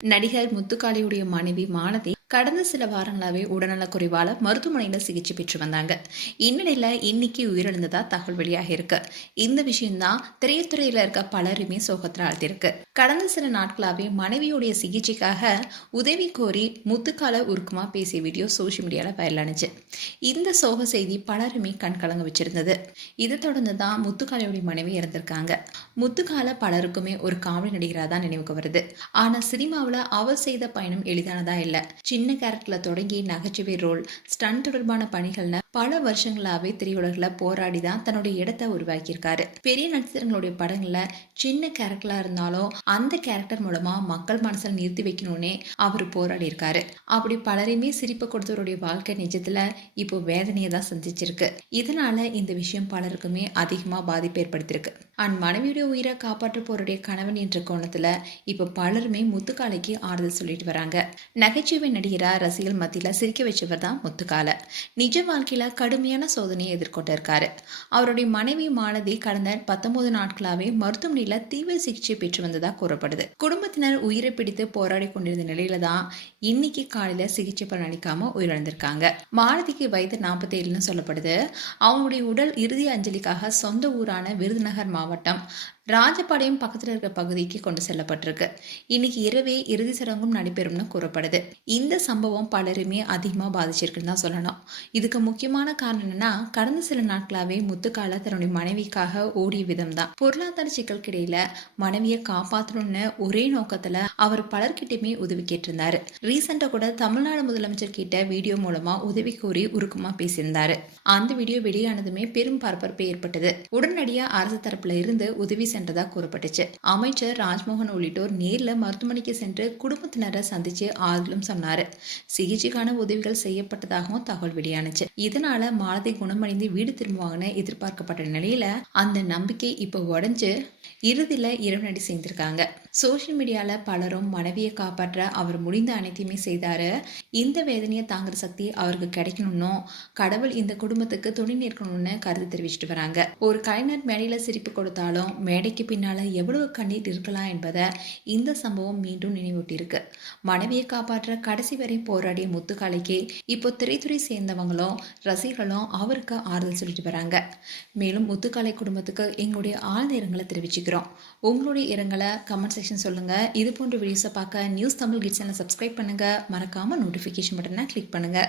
நடிகர் முத்துக்காளியுடைய மனைவி மாலதி கடந்த சில வாரங்களாவே உடல்நலக்குறைவால மருத்துவமனையில சிகிச்சை பெற்று வந்தாங்க. இந்நிலையில இன்னைக்கு உயிரிழந்ததா தகவல் வெளியாக இருக்கு. இந்த விஷயம்தான் திரைத்துறையில இருக்க பலருமே சோகத்தில் ஆழ்த்திருக்கு. கடந்த சில நாட்களாவே மனைவியுடைய சிகிச்சைக்காக உதவி கோரி முத்துக்கால உருக்குமா பேசிய வீடியோ சோசியல் மீடியால வைரலானுச்சு. இந்த சோக செய்தி பலருமே கண்கலங்க வச்சிருந்தது. இதை தொடர்ந்து தான் முத்துக்காலையுடைய மனைவி இறந்திருக்காங்க. முத்துக்கால பலருக்குமே ஒரு காமெடி நடிகராக தான் நினைவுக்கு வருது. ஆனா சினிமாவில் அவர் செய்த பயணம் எளிதானதா இல்ல. சின்ன கேரக்டர்ல தொடங்கி நகைச்சுவை ரோல், ஸ்டண்ட் தொடர்பான பணிகள்னு பல வருஷங்களாவே திரையுலகில் போராடி தான் தன்னுடைய இடத்தை உருவாக்கியிருக்காரு. பெரிய நட்சத்திரங்களுடைய படங்கள்ல சின்ன கேரக்டரா இருந்தாலும் அந்த கேரக்டர் மூலமா மக்கள் மனசில் நிறுத்தி வைக்கணும்னே அவர் போராடி இருக்காரு. அப்படி பலரையுமே சிரிப்பு கொடுத்தவருடைய வாழ்க்கை நிஜத்துல இப்போ வேதனையை தான் சந்திச்சிருக்கு. இதனால இந்த விஷயம் பலருக்குமே அதிகமா பாதிப்பு ஏற்படுத்தியிருக்கு. மனைவியுடைய உயிரை காப்பாற்ற போருடைய கணவன் என்ற கோணத்துல இப்ப பலருமே முத்துக்காலைக்கு ஆறுதல் சொல்லிட்டு வராங்க. நகைச்சுவை நடிகரா ரசிகர்கள் மத்தியில சிரிக்க வச்சவர் தான் முத்துக்கால. நிஜ வாழ்க்கையில கடுமையான சோதனையை எதிர்கொண்டு இருக்காரு. அவருடைய மனைவி மாலதி கடந்த 19 நாட்களாவே மருத்துவமனையில தீவிர சிகிச்சை பெற்று வந்ததா கூறப்படுது. குடும்பத்தினர் உயிரை பிடித்து போராடி கொண்டிருந்த நிலையில தான் இன்னைக்கு காலையில சிகிச்சை பலனளிக்காம உயிரிழந்திருக்காங்க. மாலதிக்கு வயது 47ன்னு சொல்லப்படுது. அவங்களுடைய உடல் இறுதி அஞ்சலிக்காக சொந்த ஊரான விருதுநகர் மாவட்டம் ராஜபாளையம் பக்கத்தில் இருக்கிற பகுதிக்கு கொண்டு செல்லப்பட்டிருக்கு. இன்னைக்கு இரவே இறுதி சடங்கும் நடைபெறும்னு கூறப்படுது. இந்த சம்பவம் பலருமே அதிகமாக பாதிச்சிருக்குன்னு தான் சொல்லணும். இதுக்கு முக்கியமான காரணம் என்னன்னா, கடந்த சில நாட்களாவே முத்துக்கால தன்னுடைய மனைவிக்காக ஓடிய விதம் தான். பொருளாதார சிக்கலுக்கிடையில மனைவியை காப்பாற்றணும்னு ஒரே நோக்கத்துல அவர் பலர்கிட்டயுமே உதவி கேட்டிருந்தாரு. ரீசெண்டா கூட தமிழ்நாடு முதலமைச்சர் கிட்ட வீடியோ மூலமா உதவி கோரி உருக்கமா பேசியிருந்தாரு. அந்த வீடியோ வெளியானதுமே பெரும் பரபரப்பு ஏற்பட்டது. உடனடியா அரசு தரப்புல இருந்து உதவி சென்றதா கூறப்பட்டுச்சு. அமைச்சர் ராஜ்மோகன் உள்ளிட்டோர் நேர்ல மருத்துவமனைக்கு சென்று குடும்பத்தினரை சந்திச்சு ஆறுதலும் சொன்னாரு. சிகிச்சைக்கான உதவிகள் செய்யப்பட்டதாகவும் தகவல் வெளியானுச்சு. இதனால மாலதி குணமடைந்து வீடு திரும்புவாங்கன்னு எதிர்பார்க்கப்பட்ட நிலையில அந்த நம்பிக்கை இப்ப உடைஞ்சு இறுதியில இரவு சேர்ந்திருக்காங்க. சோசியல் மீடியால பலரும் மனைவியை காப்பாற்ற அவர் முடிந்த அனைத்தையுமே செய்தாரு. இந்த வேதனையை தாங்குற சக்தி அவருக்கு கிடைக்கணும்னு கடவுள் இந்த குடும்பத்துக்கு துணை நிற்கணும்னு கருத்து தெரிவிச்சுட்டு வராங்க. ஒரு கலைஞர் மேடையில சிரிப்பு கொடுத்தாலும் மேடைக்கு பின்னால எவ்வளவு கண்ணீர் இருக்கலாம் என்பதை இந்த சம்பவம் மீண்டும் நினைவூட்டியிருக்கு. மனைவியை காப்பாற்ற கடைசி வரை போராடிய முத்துக்காலைக்கு இப்போ திரைத்துறை சேர்ந்தவங்களும் ரசிகர்களும் அவருக்கு ஆறுதல் சொல்லிட்டு வராங்க. மேலும் முத்துக்காலை குடும்பத்துக்கு எங்களுடைய ஆழ்ந்த இரங்கலை தெரிவிச்சுக்கிறோம். உங்களுடைய இரங்கலை கமெண்ட் செக்ஷன் சொல்லுங்க. இது போன்ற வீடியோஸை பார்க்க நியூஸ் தமிழ் கிட்ஸ் சேனலை சப்ஸ்கிரைப் பண்ணுங்க. மறக்காம நோட்டிஃபிகேஷன் பட்டனை கிளிக் பண்ணுங்க.